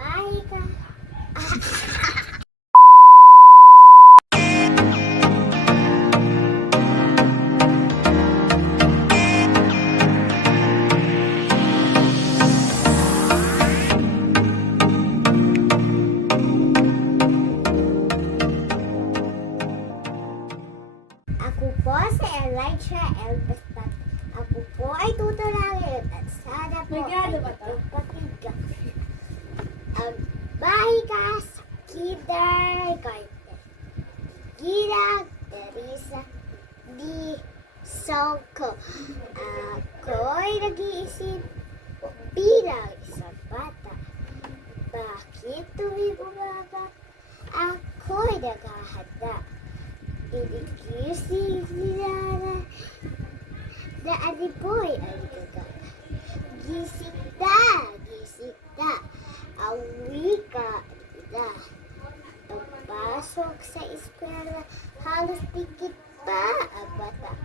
Bahay ka. Ako po si Elijah Elbestat. Ako po ay tuturangin at sana po ay ipagpakinggan. Ang bahay ka sa kindergarten. Ginang Teresa D. Songko. Ako'y nag-iisip bilang isang bata. Bakit tuwing umaga ako'y naghahanda? Inigising nila na alipoy ang gagana. Gising na, ang wika na. Pagpasok sa eskwela, halos pikit pa ang mata.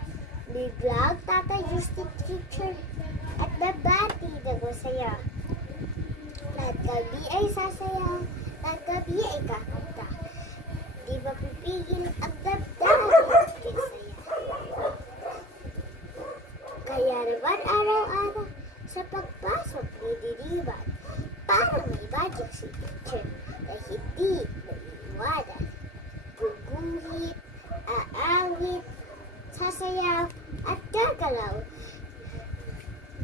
Biglang tatayos si teacher at nabati ng masaya. Lahat kami ay sasayaw, lahat kami ay kakanta. Di mapipigil ang damdamin kay saya. Kaya naman araw-araw sa pagpasok ni Diniman, parang may magic si teacher na hindi maiiwanan. Guguhit, aawit, sasayaw, at gagalaw.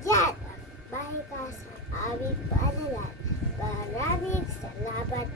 Yan ang bahay ka sa aming paaralan. Maraming salamat